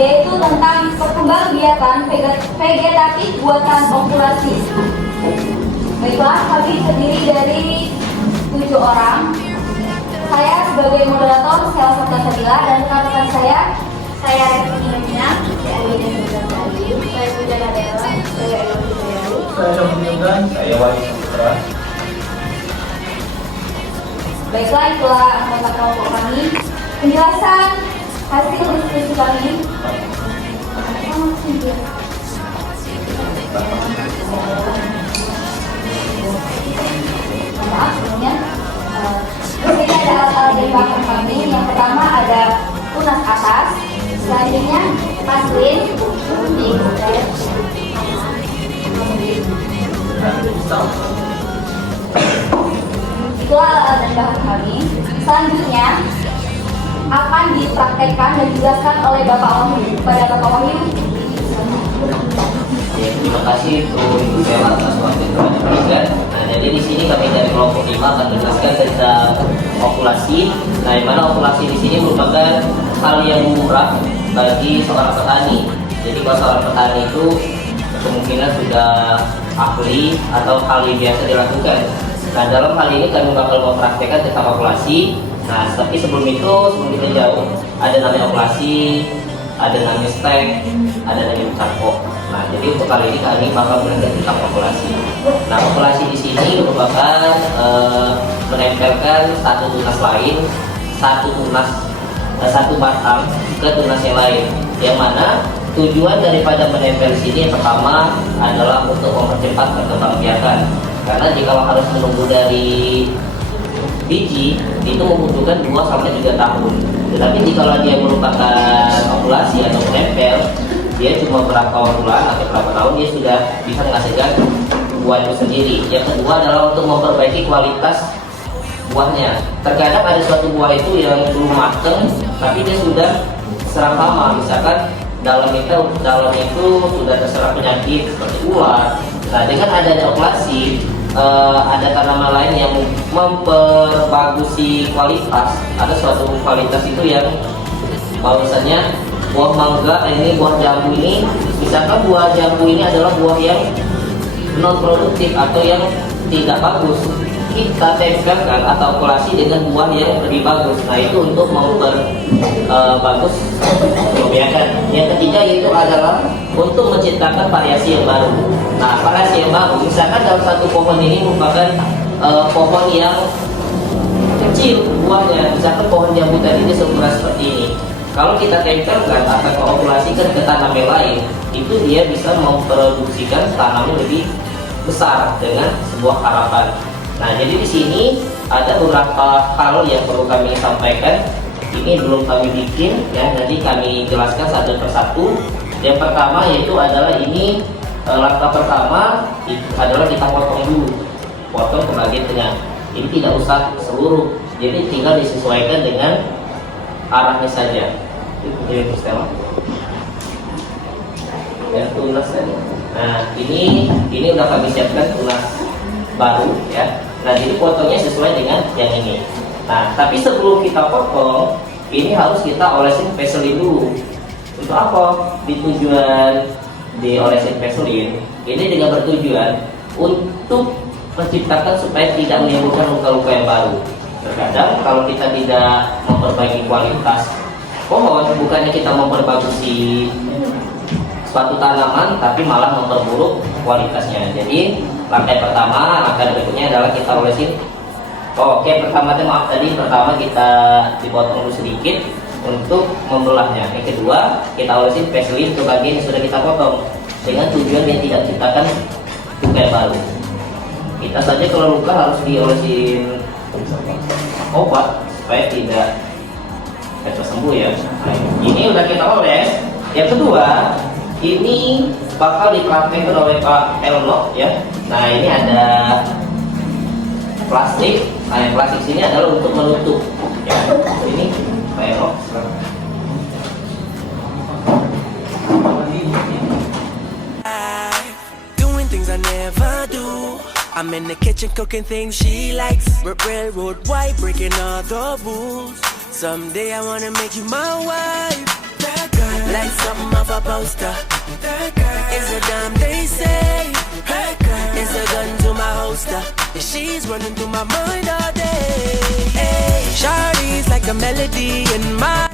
yaitu tentang perkembangbiakan vegetatif buatan populasi. Baiklah, kami terdiri dari 7 orang. Saya sebagai moderator Sela Sabda Sabila dan rekan-rekan saya Reski Nurina, saya Alina Nurina, saya Pujana Dela, saya Elvi Sayaru, saya Syamsuddin, saya Wahyu Saputra. Baiklah, itulah anggota kelompok kami. Penjelasan hasil diskusi kami. Maaf, sebelumnya ini ada alat-alat dari bahan kami. Yang pertama ada tunas atas, selanjutnya paslin, itulah alat dan bahan kami. Selanjutnya akan dipraktekkan dan dijelaskan oleh Bapak Wahyu. Kepada Bapak Wahyu. Terima kasih untuk Ibu Sela atas waktu yang telah diberikan. Nah, jadi di sini kami dari kelompok 5 akan menjelaskan tentang populasi. Nah, yang mana populasi di sini merupakan hal yang lumrah bagi seorang petani. Jadi kalau seorang petani itu kemungkinan sudah ahli atau hal yang biasa dilakukan. Nah, dalam hal ini kami bakal mempraktekkan tentang populasi. Nah, tapi sebelum kita jauh, ada namanya populasi, ada namanya stek, ada namanya carpok. Nah, jadi untuk kali ini kami bakal belajar tentang populasi. Nah, populasi di sini merupakan menempelkan satu tunas lain, satu batang ke tunas yang lain. Yang mana tujuan daripada menempel di sini yang pertama adalah untuk mempercepat perkembangbiakan. Karena jika harus menunggu dari biji itu membutuhkan 2-3 tahun. Tetapi jika dia merupakan populasi atau menempel, dia cuma berapa bulan atau berapa tahun dia sudah bisa menghasilkan buah itu sendiri. Yang kedua adalah untuk memperbaiki kualitas buahnya. Terkadang ada suatu buah itu yang belum matang, tapi dia sudah serang hama. Misalkan dalam itu sudah terserang penyakit seperti ulat. Nah, dengan adanya populasi, ada tanaman lain yang memperbagusi kualitas. Ada suatu kualitas itu yang bahwasanya buah mangga ini, buah jambu ini, misalkan buah jambu ini adalah buah yang non produktif atau yang tidak bagus, kita tempelkan atau populasi dengan buah yang lebih bagus. Nah, itu untuk memperbagus kebiakan. Yang ketiga itu adalah untuk menciptakan variasi yang baru. Nah, variasi yang baru, misalkan dalam satu pohon ini merupakan pohon yang kecil buahnya, misalkan pohon jambu tadi ini seukuran seperti ini. Kalau kita tempelkan atau populasikan ke tanam yang lain, itu dia bisa memproduksikan tanaman lebih besar dengan sebuah harapan. Nah, jadi di sini ada beberapa hal yang perlu kami sampaikan. Ini belum kami bikin, ya. Nanti kami jelaskan satu persatu. Yang pertama yaitu adalah ini langkah pertama adalah kita potong dulu, potong ke bagian tengah. Ini tidak usah seluruh, jadi tinggal disesuaikan dengan arahnya saja. Itu Stella. Ya, tunas tadi. Nah, ini udah kami siapkan tunas baru, ya. Nah, jadi potongnya sesuai dengan yang ini. Nah, tapi sebelum kita potong, ini harus kita olesin vaselin dulu. Untuk apa? Tujuan diolesin vaselin ini dengan bertujuan untuk menciptakan supaya tidak menimbulkan luka-luka yang baru. Terkadang kalau kita tidak memperbaiki kualitas pohon, bukannya kita memperbaiki suatu tanaman, tapi malah memperburuk kualitasnya. Jadi langkah berikutnya adalah kita olesin. Pertama kita dipotong dulu sedikit untuk membelahnya. Yang kedua, kita olesin vaselin ke bagian yang sudah kita potong dengan tujuan yang tidak menciptakan luka yang baru. Kita saja kalau luka harus diolesin obat supaya tidak cepat sembuh, ya. Nah, ini udah kita oles. Yang kedua, ini bakal dipraktekkan oleh Pak Elno, ya. Nah, ini ada plastik. Nah, yang plastik sini adalah untuk menutup, ya. Ini Pak Elno. Doing things I never do. I'm in the kitchen cooking things she likes. Railroad white, breaking all the rules. Someday I wanna make you my wife. That girl. like something off a poster. It's a dime they say, it's a gun to my holster. And she's running through my mind all day. Hey, Shawty's like a melody in my.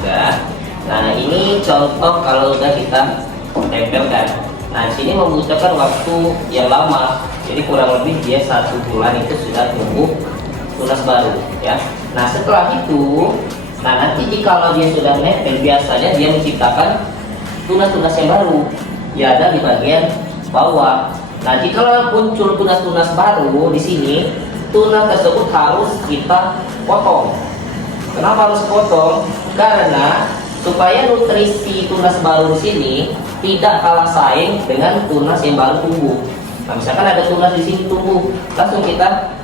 Sudah. Nah, ini contoh kalau udah kita tempelkan. Nah, di sini membutuhkan waktu yang lama. Jadi kurang lebih dia 1 bulan itu sudah tumbuh tunas baru, ya. Nah, setelah itu, nah nanti jika dia sudah nempel, biasanya dia menciptakan tunas-tunas yang baru. Ya, ada di bagian bawah. Nah, jika muncul tunas-tunas baru di sini, tunas tersebut harus kita potong. Kenapa harus potong? Karena supaya nutrisi tunas baru di sini tidak kalah saing dengan tunas yang baru tumbuh. Nah, misalkan ada tunas di sini tumbuh, langsung kita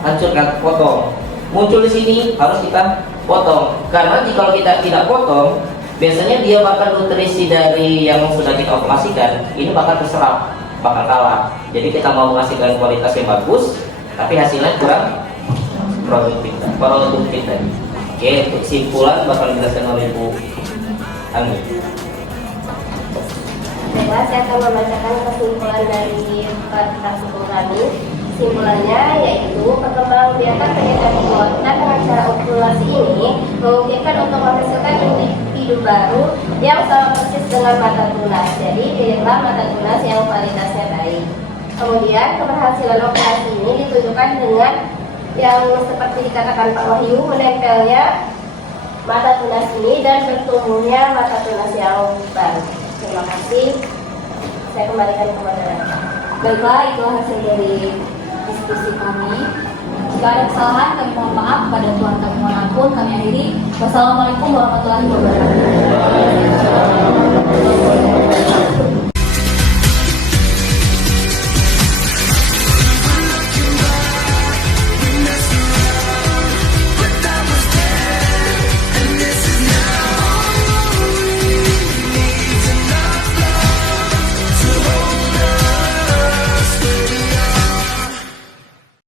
hancurkan, potong. Muncul di sini harus kita potong. Karena jika kita tidak potong, biasanya dia bakal nutrisi dari yang sudah kita operasikan ini bakal terserap, bakal kalah. Jadi kita mau menghasilkan kualitas yang bagus, tapi hasilnya kurang produktif. Oke, untuk kesimpulan bakal dijelaskan oleh Bu Anggi. Baiklah, saya akan membacakan kesimpulan dari artikel kami. Kesimpulannya yaitu perkembangbiakan penyakit dan dengan cara okulasi ini memungkinkan untuk menghasilkan individu baru yang sama persis dengan mata tunas. Jadi pilihlah mata tunas yang kualitasnya baik. Kemudian keberhasilan operasi ini ditunjukkan dengan yang seperti dikatakan Pak Wahyu, menempelnya mata tunas ini dan bertumbuhnya mata tunas yang baru. Terima kasih. Saya kembalikan ke moderator. Baiklah, itu hasil dari diskusi kami. Jika ada kesalahan, kami mohon maaf. Pada Tuhan kami mohon ampun. Kami akhiri. Wassalamualaikum warahmatullahi wabarakatuh.